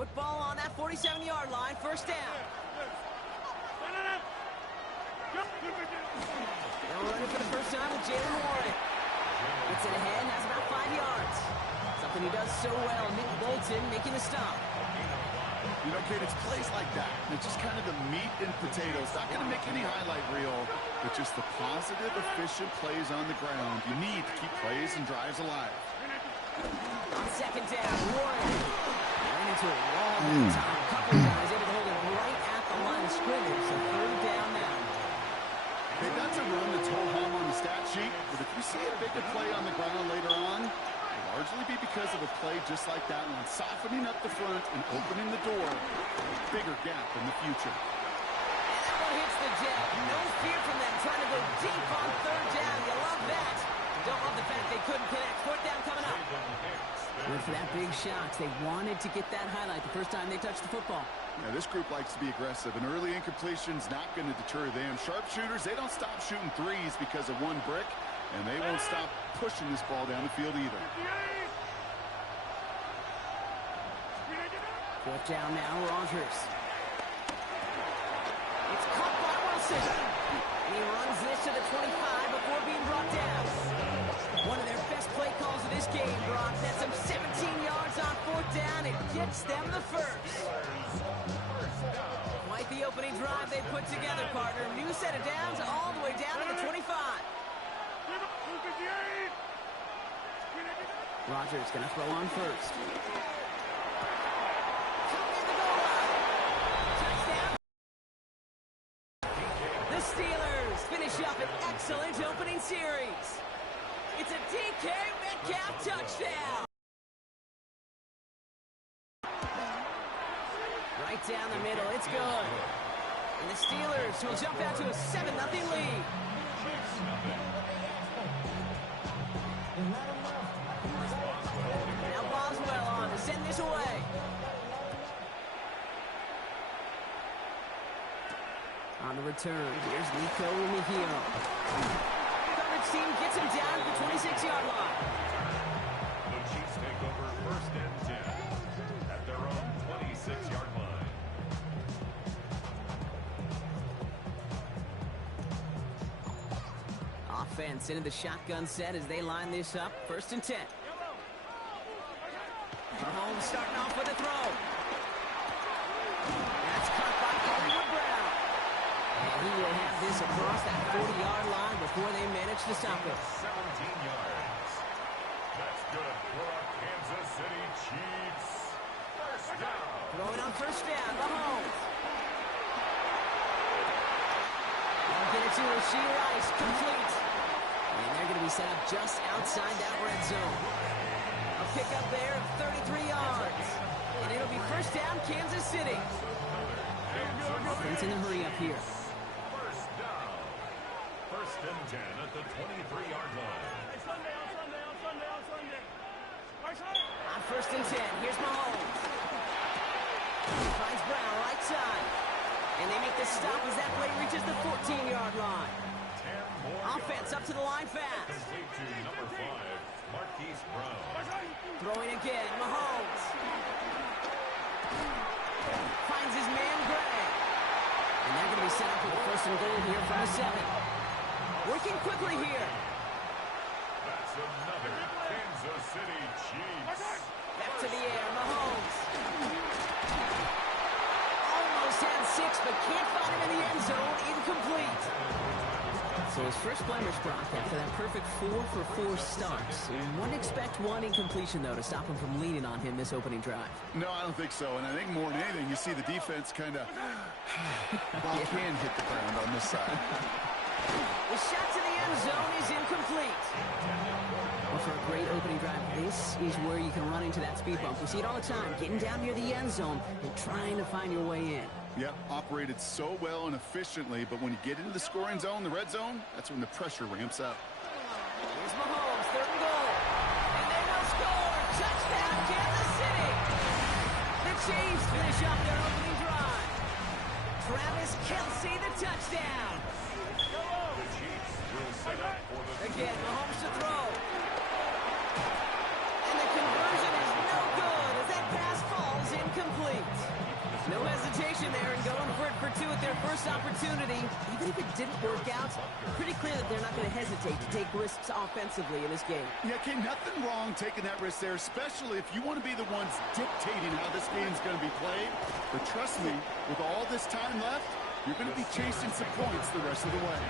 Football on that 47-yard line, first down. They're running for the first time with Jalen Warren. Gets it ahead, has about 5 yards. Something he does so well, Nick Bolton making the stop. You know, kid, it's plays like that. It's just kind of the meat and potatoes. Not going to make any highlight reel, but just the positive, efficient plays on the ground. You need to keep plays and drives alive. On second down, Warren ran into a wall that time. Couple of guys able to hold it right at the line of scrimmage. So third down now. Okay, that's a run that's hold home on the stat sheet, but if you see a bigger play on the ground later on, it'll largely be because of a play just like that one, softening up the front and opening the door for a bigger gap in the future. And that one hits the jet. No fear from them, trying to go deep on third down. You love that. Don't love the fact they couldn't connect. Fourth down coming up. Went for that big shot. They wanted to get that highlight the first time they touched the football. Now, this group likes to be aggressive, and early incompletion's not going to deter them. Sharpshooters, they don't stop shooting threes because of one brick, and they won't stop pushing this ball down the field either. Fourth down now, Rogers. It's caught by Wilson. And he runs this to the 25 before being brought down. One of their best play calls of this game, Brock. That's them 17 yards on fourth down. It gets them the first. Quite the opening drive they put together, partner. New set of downs all the way down to the 25. Rogers going to throw on first. Touchdown. The Steelers finish up an excellent opening series. It's a DK Metcalf touchdown. Right down the middle, it's good. And the Steelers will jump out to a 7-0 lead. Now Boswell on to send this away. On the return, here's Nico Mejio. Team gets him down to the 26-yard line. The Chiefs take over first and 10 at their own 26-yard line. Offense into the shotgun set as they line this up. First and 10. Mahomes starting off with a throw. That's caught by Hollywood Brown. And he will have this across that 40-yard line before they manage to stop it. 17 yards. That's good for our Kansas City Chiefs. First down. Throwing on first down, Mahomes. They'll get it to Rasheed Rice, complete. And they're going to be set up just outside that red zone. A pickup there of 33 yards. And it'll be first down, Kansas City. Offense in the hurry up here. First and 10 at the 23-yard line. On first and 10, here's Mahomes. Finds Brown right side. And they make the stop as that play reaches the 14-yard line. Offense up to the line fast. Complete to number 5, Marquise Brown. Throwing again, Mahomes. Finds his man, Gray. And they're going to be set up with a first and goal here from the 7. Working quickly here. That's another Kansas City Chiefs. Back to the air, Mahomes. Almost had 6, but can't find him in the end zone. Incomplete. So his first blemish, Brock, after that perfect 4-for-4 start. So you wouldn't expect one incompletion, though, to stop him from leaning on him this opening drive. No, I don't think so. And I think more than anything, you see the defense kind of ball can hit the ground on this side. The shot to the end zone is incomplete. Well, for a great opening drive, this is where you can run into that speed bump. We see it all the time, getting down near the end zone and trying to find your way in. Yep, operated so well and efficiently, but when you get into the scoring zone, the red zone, that's when the pressure ramps up. Here's Mahomes, third and goal. And they will score. Touchdown, Kansas City. The Chiefs finish up their opening drive. Travis Kelce, the touchdown. The Chiefs will set up for the... Again, Mahomes to throw. And the conversion is no good as that pass falls incomplete. first opportunity. Even if it didn't work out, pretty clear that they're not going to hesitate to take risks offensively in this game. Yeah, King, nothing wrong taking that risk there, especially if you want to be the ones dictating how this game's going to be played. But trust me, with all this time left, you're going to be chasing some points the rest of the way.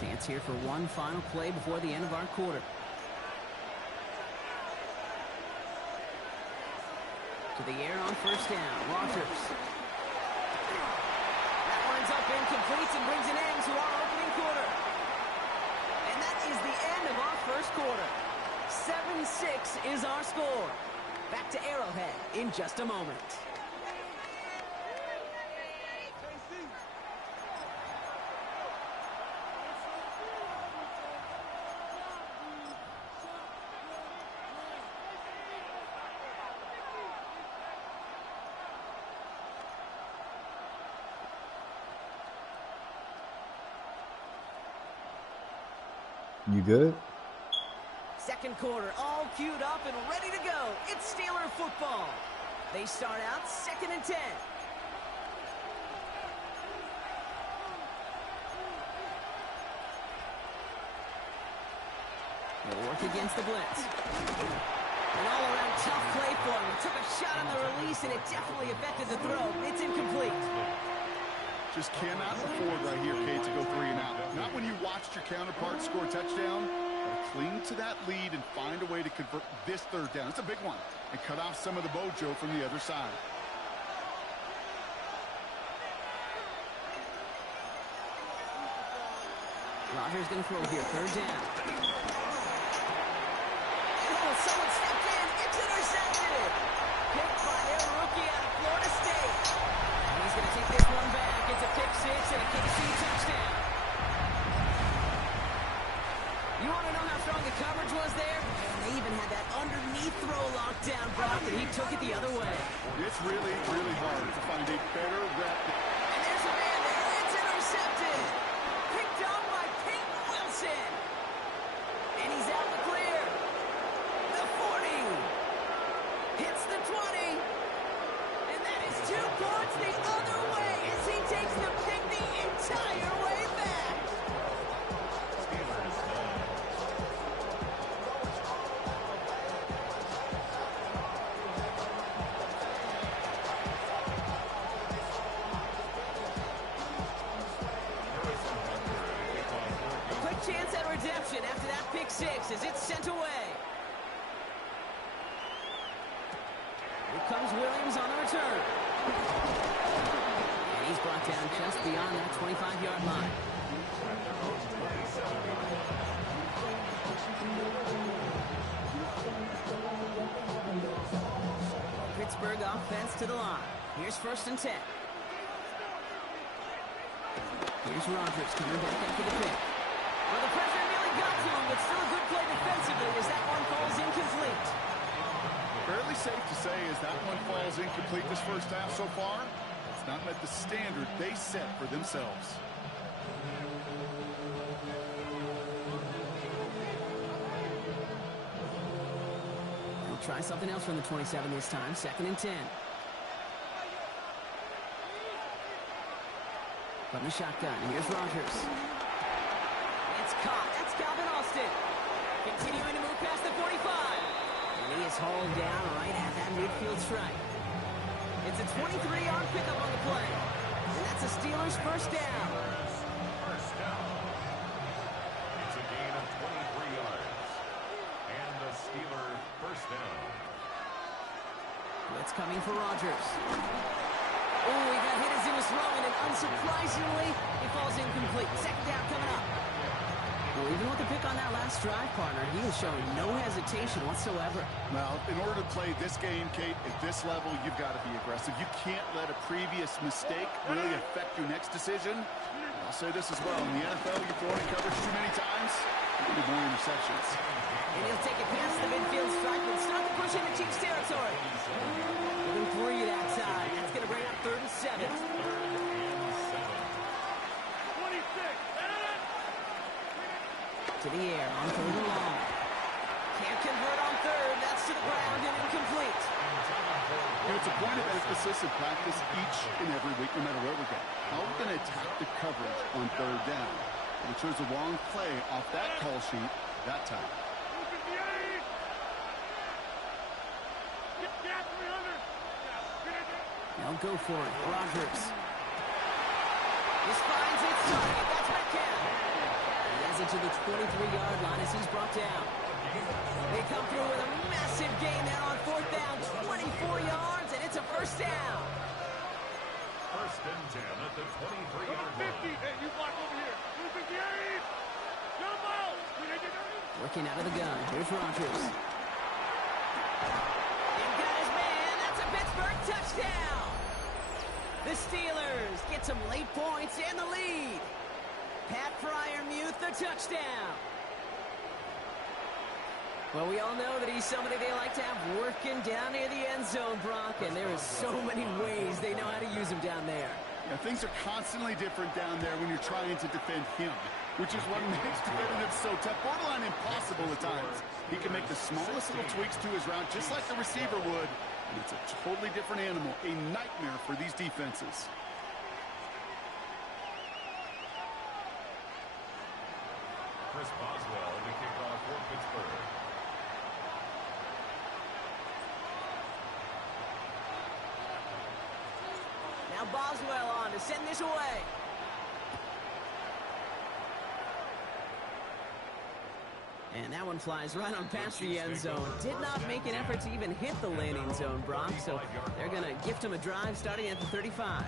Chance here for one final play before the end of our quarter. To the air on first down. Rogers. That winds up incomplete and brings an end to our opening quarter. And that is the end of our first quarter. 7-6 is our score. Back to Arrowhead in just a moment. You good? Second quarter, all queued up and ready to go. It's Steeler football. They start out 2nd and 10. They'll work against the blitz. An all-around tough play for him. He took a shot on the release, and it definitely affected the throw. It's incomplete. Just cannot afford right here, Kate, to go 3 and out. Not when you watched your counterpart score a touchdown. Gotta cling to that lead and find a way to convert this 3rd down. It's a big one. And cut off some of the mojo from the other side. Rodgers going to throw here, 3rd down. Oh, someone stepped in. It's intercepted. Picked by their rookie out of Florida State. And he's going to take this one back. It's a pick 6 and a KC touchdown. You want to know how strong the coverage was there? And they even had that underneath throw locked down, Brock, and he took it the other way. It's really, really hard to find a better rep. And there's a man there. It's intercepted. Picked up by Peyton Wilson. And he's out the clear. The 40. Hits the 20. And that is 2 points the other way as he takes the pick the entire way back. Chance at redemption after that pick 6 as it's sent away. Here comes Williams on the return. And he's brought down just beyond that 25-yard line. Pittsburgh offense to the line. Here's 1st and 10. Here's Rodgers coming back after the pick. Well, the pressure nearly got to him, but still a good play defensively as that one falls incomplete. Fairly safe to say as that one falls incomplete this first half so far. It's not met the standard they set for themselves. They'll try something else from the 27 this time. 2nd and 10. From the shotgun, here's Rodgers. It's caught. That's Calvin Austin. Continuing to move past the 45. And he is hauled down right at that midfield stripe. It's a 23-yard pickup on the play. And that's a Steelers 1st down. First down. It's a gain of 23 yards. And the Steeler 1st down. Blitz coming for Rodgers. Oh, he got hit as he was throwing, and unsurprisingly, he falls incomplete. 2nd down coming up. Well, even with the pick on that last drive, partner, he was showing no hesitation whatsoever. Well, in order to play this game, Kate, at this level, you've got to be aggressive. You can't let a previous mistake really affect your next decision. I'll say this as well. In the NFL, you throw in coverage too many times, you'll be more interceptions. And he'll take it past the midfield stripe and start to push into Chiefs territory. Within 3 that time. That's going to bring up 3rd and 7. To the air on 3rd and long. Can't convert on 3rd. That's to the ground and incomplete. It's a point of emphasis in practice each and every week, no matter where we go. How are we going to attack the coverage on third down? But it chose the wrong play off that call sheet that time. They'll go for it. Rodgers. This finds its target. That's Metcalf. He has it to the 23-yard line as he's brought down. They come through with a massive gain there on fourth down. 24 yards, and it's a first down. First and 10 at the 23-yard line. Hey, you block over here. 258. Jump out. Working out of the gun. Here's Rodgers. And got his man. That's a Pittsburgh touchdown. The Steelers get some late points and the lead. Pat Fryermuth, the touchdown. Well, we all know that he's somebody they like to have working down near the end zone, Brock, and there is so many ways they know how to use him down there. Yeah, things are constantly different down there when you're trying to defend him, which is what makes defending him so tough, borderline impossible at times. He can make the smallest little tweaks to his route just like the receiver would, and it's a totally different animal, a nightmare for these defenses. Chris Boswell, the kickoff for Pittsburgh. Now Boswell on to send this away. And that one flies right on past the end zone. Did not make an effort to even hit the landing zone, Brock, so they're going to gift him a drive starting at the 35.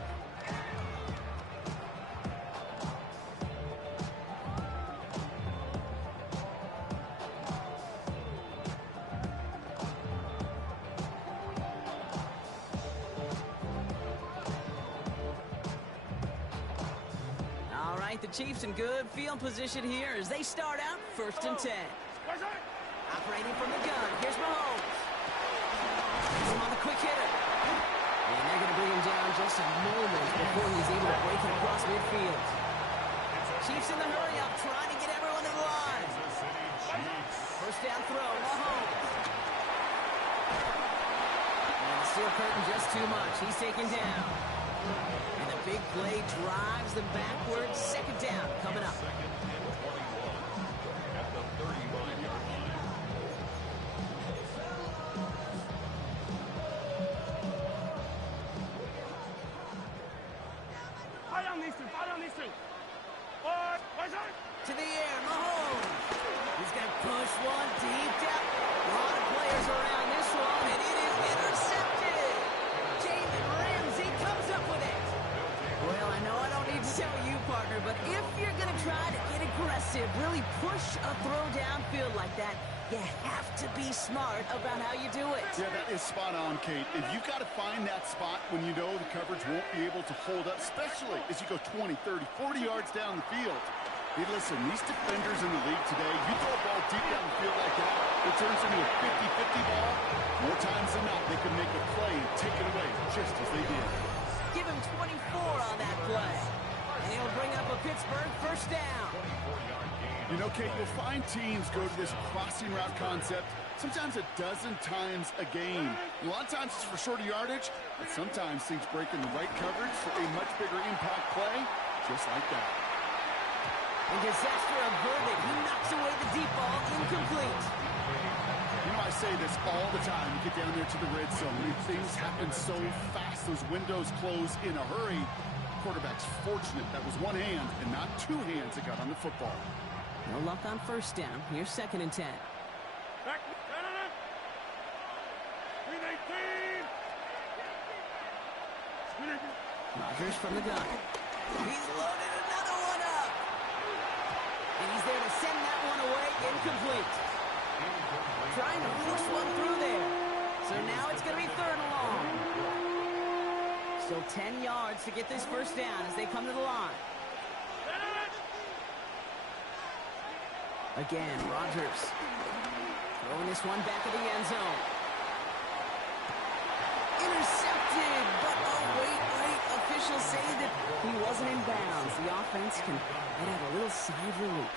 The Chiefs in good field position here as they start out first and 10. Operating from the gun. Here's Mahomes. He's on the quick hitter. And they're going to bring him down just a moment before he's able to break it across midfield. Chiefs in the hurry up, trying to get everyone to the line. First down throw, Mahomes. And the steel curtain just too much. He's taken down. And the big play drives them backwards. Second down coming up. Second and 21 at the 35-yard line. Fire on these two. To the air, Mahomes. He's going to push one deep down. A lot of players around this one, and it is intercepted. Jalen Ramsey comes up with it. Well, I know I don't need to tell you, partner, but if you're going to try to get aggressive, really push a throw downfield like that, you have to be smart about how you do it. Yeah, that is spot on, Kate. If you've got to find that spot when you know the coverage won't be able to hold up, especially as you go 20, 30, 40 yards down the field. Hey, listen, these defenders in the league today, you throw a ball deep down the field like that, it turns into a 50-50 ball. More times than not, they can make a play and take it away just as they did. Give him 24 on that play. And he'll bring up a Pittsburgh first down. You know, Kate, you'll find teams go to this crossing route concept sometimes a dozen times a game. A lot of times it's for shorter yardage, but sometimes things break in the right coverage for a much bigger impact play, just like that. And disaster averted. He knocks away the deep ball, incomplete. You know, I say this all the time. You get down there to the red zone, and things happen so fast. Those windows close in a hurry. Quarterback's fortunate that was one hand and not two hands that got on the football. No luck on first down. Here's second and 10. Back. 318. Rodgers from the gun. He's loaded another one up. And he's there to send that one away. Incomplete. Trying to force one through there. So now it's going to be third and long. Still 10 yards to get this first down as they come to the line. Again, Rodgers throwing this one back of the end zone. Intercepted, but oh, wait. Officials say that he wasn't in bounds. The offense can have a little sigh of relief.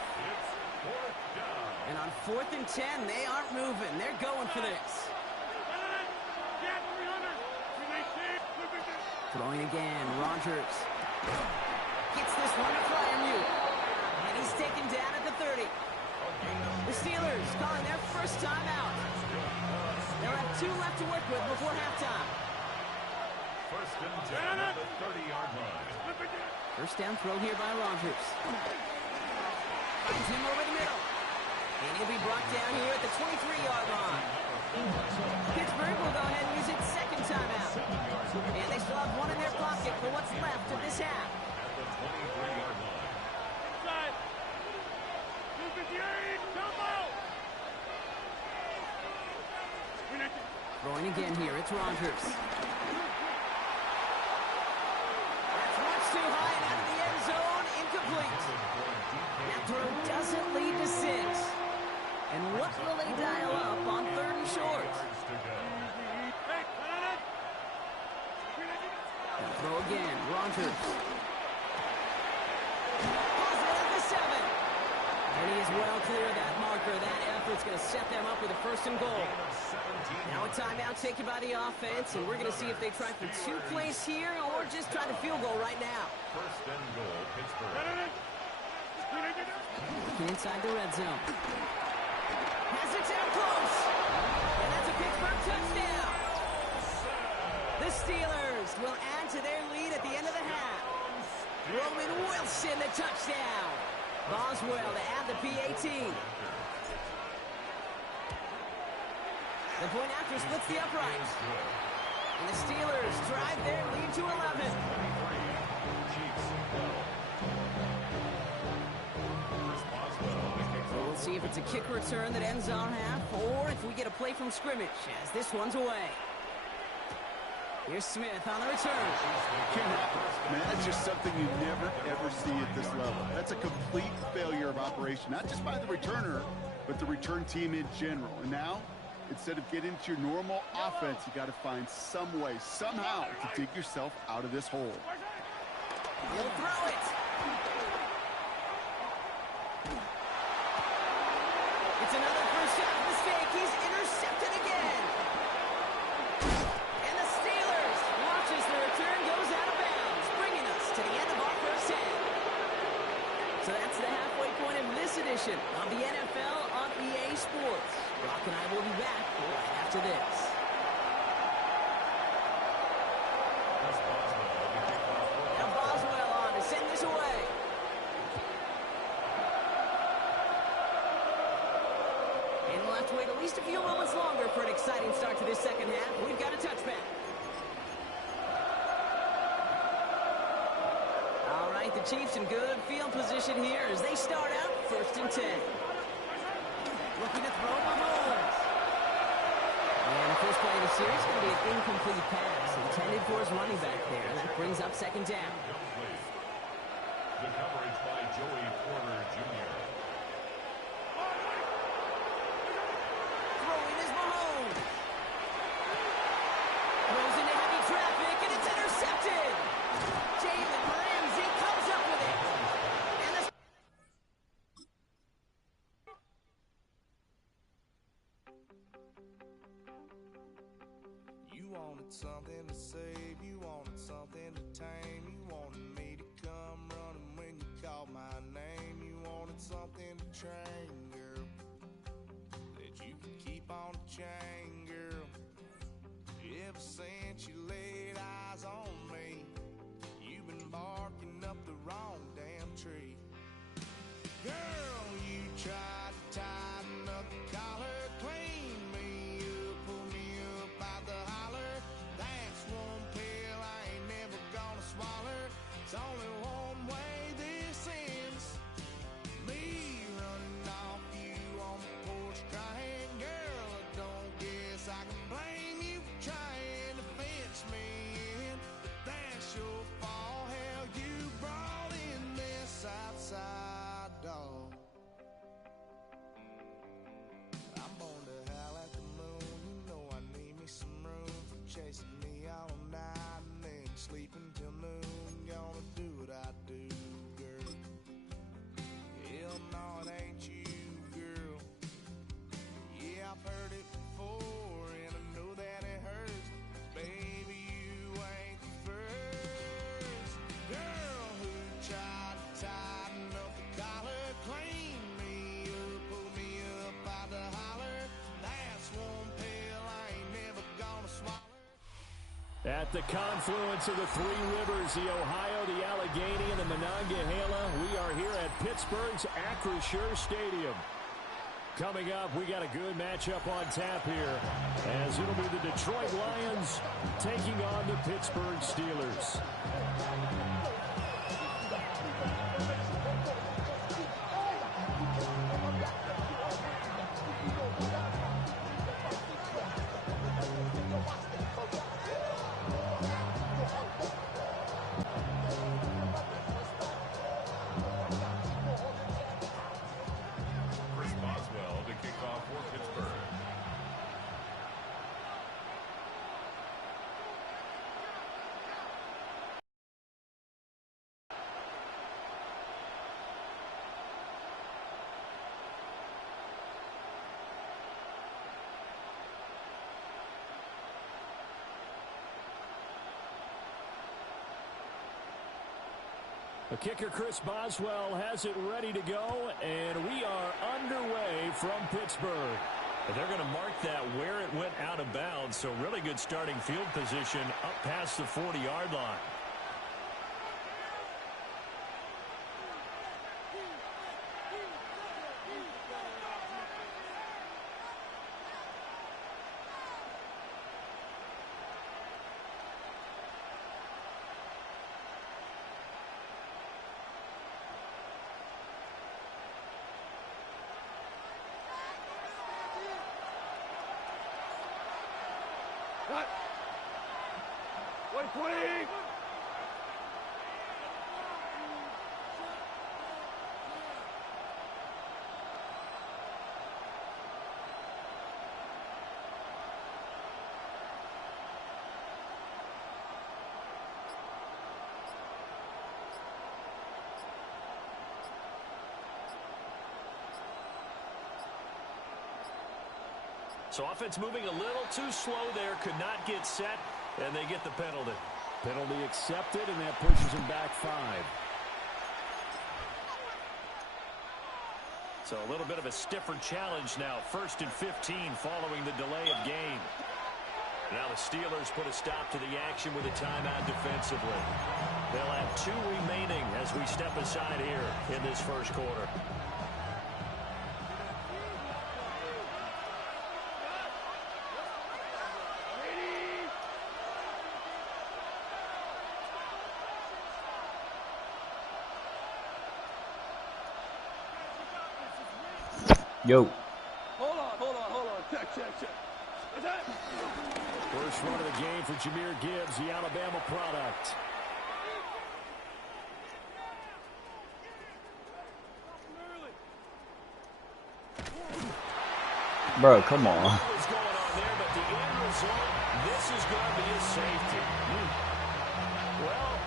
And on fourth and 10, they aren't moving. They're going for this. Throwing again, Rodgers. Gets this one to Fryermuth. And he's taken down at the 30. The Steelers calling their first timeout. They'll have 2 left to work with before halftime. First and 10 at the 30-yard line. First down throw here by Rodgers. Finds him over the middle. And he'll be brought down here at the 23-yard line. Pittsburgh will go ahead and use its second timeout. And they still have 1 in their pocket for what's left of this half. At the 23-yard line. Side. 258. Jumbo. Throwing again here, it's Rodgers. That's much too high and out of the end zone, incomplete. That throw doesn't lead to 6. And what will they dial up on 3rd and short? And throw again, Rodgers. Positive at the 7. And he is well clear of that marker. That effort's going to set them up with a 1st and goal. Now a timeout taken by the offense, and we're going to see if they try for 2 plays here or just try to field goal right now. First and goal, Pittsburgh. Looking inside the red zone. Has it down close. And that's a Pittsburgh touchdown. The Steelers will add to their lead at the end of the half. Roman Wilson, the touchdown. Boswell to add the PAT. The point after splits the uprights. And the Steelers drive their lead to 11. So we'll see if it's a kick return that ends our half, or if we get a play from scrimmage as this one's away. Here's Smith on the return. Can't happen. Man, that's just something you never, ever see at this level. That's a complete failure of operation, not just by the returner, but the return team in general. And now, instead of getting to your normal offense, you got to find some way, somehow, to dig yourself out of this hole. He'll throw it. It's another first down mistake. He's intercepted again. And the Steelers watch as the return goes out of bounds, bringing us to the end of our first half. So that's the halfway point of this edition of the NFL on EA Sports. Brock and I will be back right after this. Now Boswell on to send this away. And we'll have to wait at least a few moments longer for an exciting start to this second half. We've got a touchback. All right, the Chiefs in good field position here as they start out 1st and 10. Looking to throw Mahomes. And the first play of the series is going to be an incomplete pass intended for his running back there. And that brings up 2nd down. The coverage by Joey Porter Jr. Throwing is Mahomes. Throws into heavy traffic, and it's intercepted. Jalen Ramsey comes up with it. And the You wanted something to save, you wanted something to tame, you wanted me to come running when you called my name, you wanted something to train, girl, that you could keep on the chain, girl. Ever since you laid eyes on me, you've been barking up the wrong damn tree. Girl, you tried to tighten up the collar, clean me up, pull me up out the holler. That's one pill I ain't never gonna swallow. It's only one way this ends. Me running off you on the porch crying. Girl, I don't guess I can blame you for trying to fence me in. But that's your fault, hell, you brought in this outside dog. I'm born to howl at the moon. You know I need me some room for chasing me all night and then sleeping till noon. Gonna do what At the confluence of the three rivers, the Ohio, the Allegheny, and the Monongahela, we are here at Pittsburgh's Acrisure Stadium. Coming up, we got a good matchup on tap here, as it'll be the Detroit Lions taking on the Pittsburgh Steelers. The kicker, Chris Boswell, has it ready to go, and we are underway from Pittsburgh. They're going to mark that where it went out of bounds, so really good starting field position up past the 40-yard line. Cut. 120. So offense moving a little too slow there, could not get set, and they get the penalty. Penalty accepted, and that pushes him back 5. So a little bit of a stiffer challenge now. 1st and 15 following the delay of game. Now the Steelers put a stop to the action with a timeout defensively. They'll have 2 remaining as we step aside here in this first quarter. Yo. Hold on. Check. First run of the game for Jahmyr Gibbs, the Alabama product. Bro, come on. What's going on there, but the end result, this is going to be a safety. Well,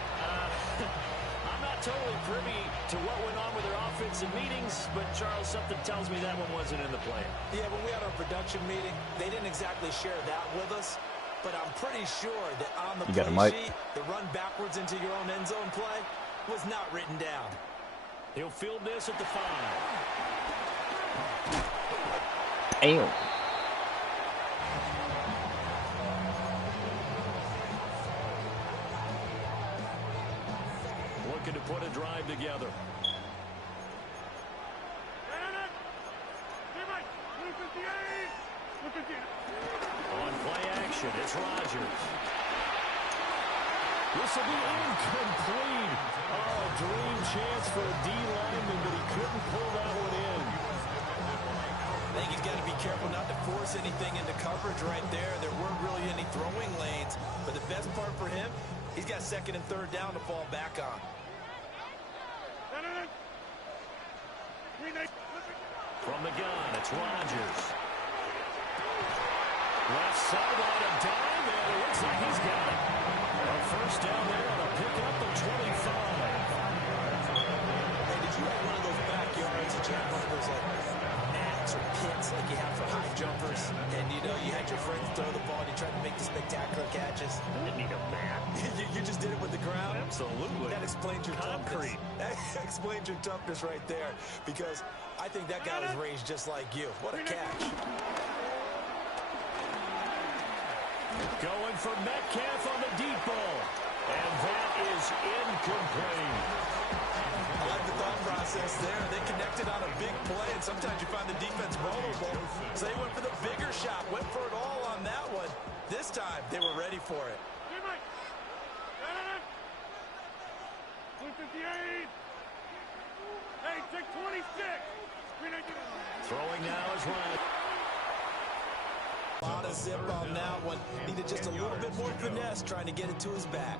I'm not totally privy to what went on with their offensive meetings, but Charles, something tells me that one wasn't in the plan. Yeah, when we had our production meeting, they didn't exactly share that with us, but I'm pretty sure that on the play sheet, the run backwards into your own end zone play was not written down. He'll field this at the 5. Damn. Looking to put a drive together. On play action, it's Rodgers. This will be incomplete. Oh, dream chance for a D lineman, but he couldn't pull that one in. I think he's got to be careful not to force anything into coverage right there. There weren't really any throwing lanes, but the best part for him, he's got 2nd and 3rd down to fall back on. From the gun, it's Rodgers. Left side on a dime, and it looks like he's got it. A first down there on a pickup of 25. Hey, did you have one of those backyards that you have one of those like mats or pits like you have for high jumpers? And you know, you had your friends throw the ball and you tried to make the spectacular catches. I didn't need a mat. you just did it with the ground? Absolutely. That explains your concrete. That explains your toughness right there, because I think that guy was raised just like you. What a catch. Going for Metcalf on the deep ball. And that is incomplete. I like the thought process there. They connected on a big play, and sometimes you find the defense vulnerable. So they went for the bigger shot, went for it all on that one. This time, they were ready for it. 258. Hey, take 26. Throwing now is Ryan. A lot of zip on that one. Needed just a little bit more finesse trying to get it to his back.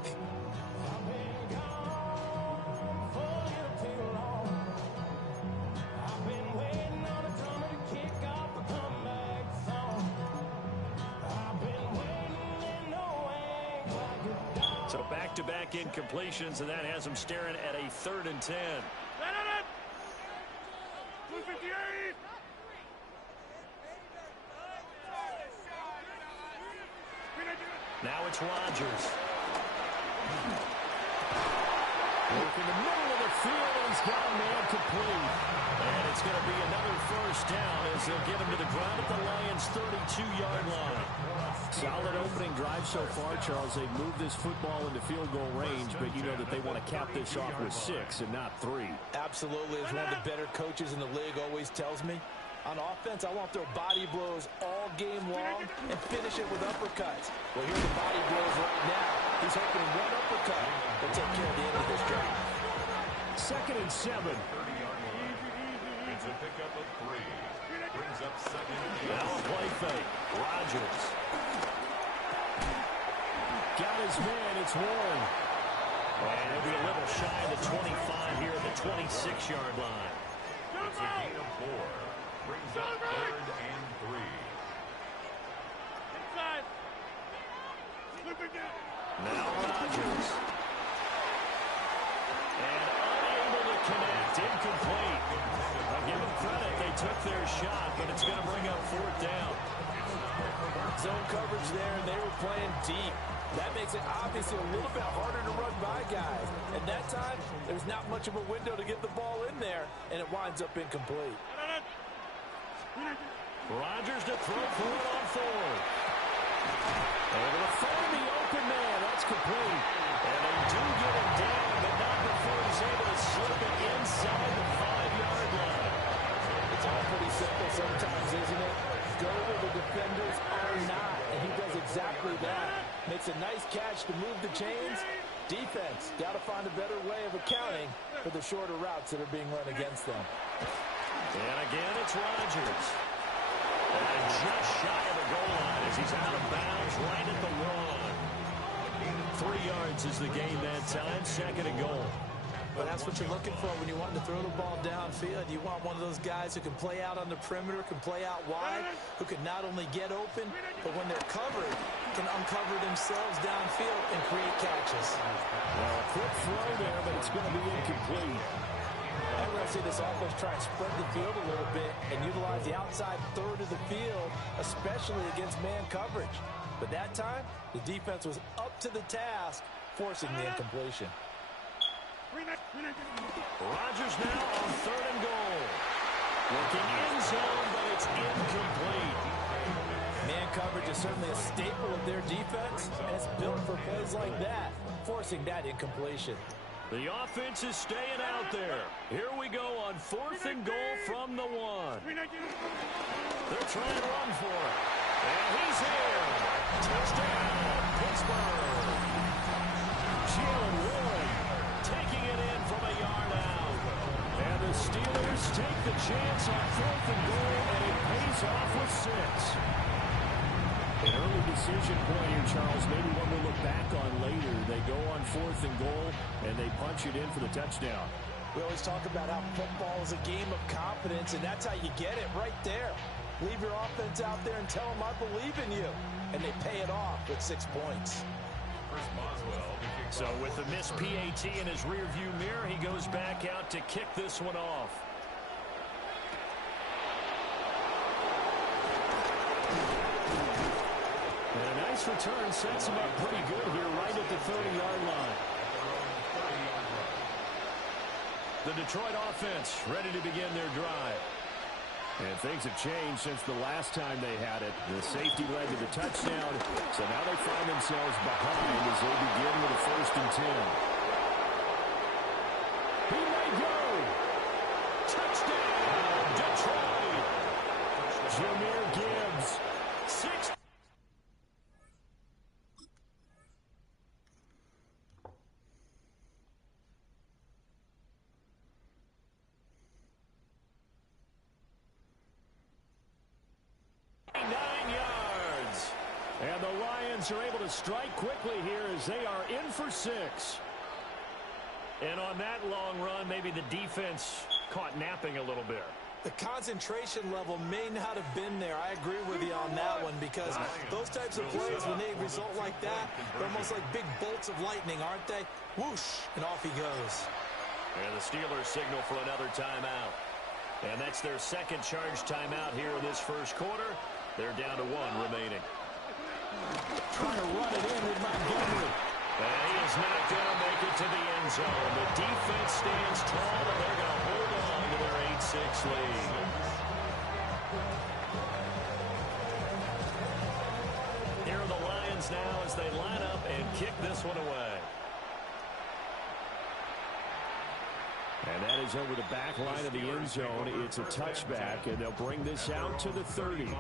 So back-to-back incompletions, and that has him staring at a 3rd and 10. 258. Now it's Rodgers. Work in the middle of the field, and he's got a man complete. And it's going to be another first down as they'll get him to the ground at the Lions' 32-yard line. Solid opening drive so far, Charles. They've moved this football into field goal range, but you know that they want to cap this off with 6 and not 3. Absolutely. As one of the better coaches in the league always tells me, on offense, I want to throw body blows all game long and finish it with uppercuts. Well, here are the body blows right now. He's hoping one uppercut will take care of the end of this drive. 2nd and 7. It's a pickup of 3. Brings up 2nd. Now a play fake. Rodgers. Got his man. It's Warren. And he'll be a little shy of the 25 here at the 26-yard line. It's a gain of 4. Brings up 3rd and 3. Inside. Now Rodgers. And unable to connect. Incomplete. I'll give them credit. They took their shot, but it's going to bring up 4th down. Zone coverage there, and they were playing deep. That makes it obviously a little bit harder to run by guys. And that time, there's not much of a window to get the ball in there, and it winds up incomplete. Rodgers to throw for it on 4th. Able to find the open man. That's complete. And they do get him down, but not before he's able to slip it inside the 5-yard line. It's all pretty simple sometimes, isn't it? Go where the defenders are not, and he does exactly that. Makes a nice catch to move the chains. Defense, got to find a better way of accounting for the shorter routes that are being run against them. And again, it's Rodgers. And just shy of the goal line as he's out of bounds right at the 1. 3 yards is the gain that time. 2nd and goal. But that's what you're looking for when you want to throw the ball downfield. You want one of those guys who can play out on the perimeter, can play out wide, who can not only get open, but when they're covered, can uncover themselves downfield and create catches. Well, a quick throw there, but it's going to be incomplete. I'd rather see this offense try and spread the field a little bit and utilize the outside 3rd of the field, especially against man coverage. But that time, the defense was up to the task, forcing the incompletion. Rodgers now on 3rd and goal. Looking in zone, but it's incomplete. Man coverage is certainly a staple of their defense, and it's built for plays like that, forcing that incompletion. The offense is staying out there. Here we go on 4th and goal from the 1. They're trying to run for it. And he's here. Touchdown, Pittsburgh. Jalen Warren taking it in from a yard out. And the Steelers take the chance on 4th and goal, and it pays off with 6. An early decision point here, Charles. Maybe one we'll look back on later. They go on 4th and goal, and they punch it in for the touchdown. We always talk about how football is a game of confidence, and that's how you get it right there. Leave your offense out there and tell them I believe in you. And they pay it off with 6 points. So with the missed PAT in his rearview mirror, he goes back out to kick this one off. And a nice return sets him up pretty good here right at the 30-yard line. The Detroit offense ready to begin their drive. And things have changed since the last time they had it. The safety led to the touchdown, so now they find themselves behind as they begin with a 1st and 10. He may go. Touchdown, Detroit. Jahmyr Gibbs. 6. And the Lions are able to strike quickly here as they are in for 6. And on that long run, maybe the defense caught napping a little bit. The concentration level may not have been there. I agree with you on that one because those types of plays, when they result like that, they're almost like big bolts of lightning, aren't they? Whoosh, and off he goes. And the Steelers signal for another timeout. And that's their second charge timeout here in this first quarter. They're down to 1 remaining. Trying to run it in with Montgomery. And he is not going to make it to the end zone. The defense stands tall, and they're going to hold on to their 8-6 lead. Here are the Lions now as they line up and kick this one away. And that is over the back line of the end zone. It's a touchback, and they'll bring this out to the 30.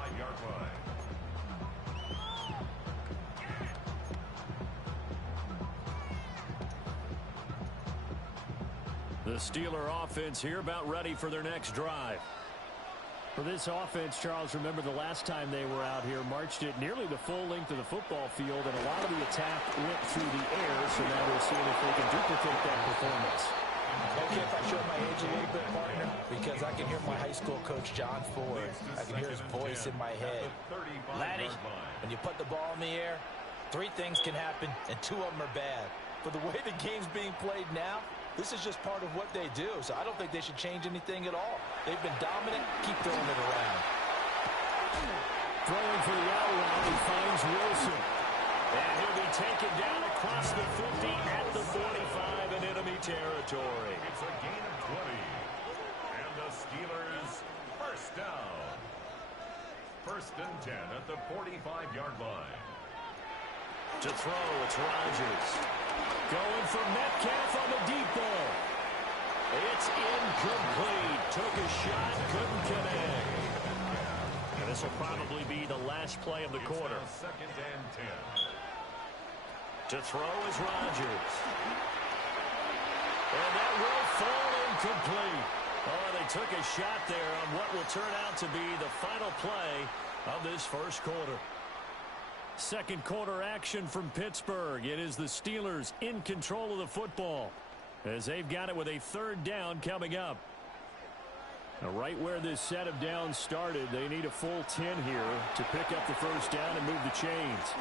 The Steeler offense here about ready for their next drive. For this offense, Charles, remember the last time they were out here, marched it nearly the full length of the football field, and a lot of the attack went through the air, so now we're seeing if they can duplicate that performance. Okay, if I show my age a little bit, partner, because I can hear my high school coach, John Ford. I can hear his voice in my head. Laddie, when you put the ball in the air, 3 things can happen, and 2 of them are bad. For the way the game's being played now, this is just part of what they do, so I don't think they should change anything at all. They've been dominant. Keep throwing it around. Throwing for the out route, he finds Wilson. And he'll be taken down across the 50 at the 45 in enemy territory. It's a gain of 20. And the Steelers first down. 1st and 10 at the 45-yard line. To throw, it's Rodgers. Going for Metcalf on the deep ball. It's incomplete. Took a shot, couldn't connect. And this will probably be the last play of the quarter. 2nd and 10. To throw is Rodgers. And that will fall incomplete. Oh, they took a shot there on what will turn out to be the final play of this first quarter. Second quarter action from Pittsburgh. It is the Steelers in control of the football as they've got it with a 3rd down coming up. Now, right where this set of downs started, they need a full 10 here to pick up the 1st down and move the chains.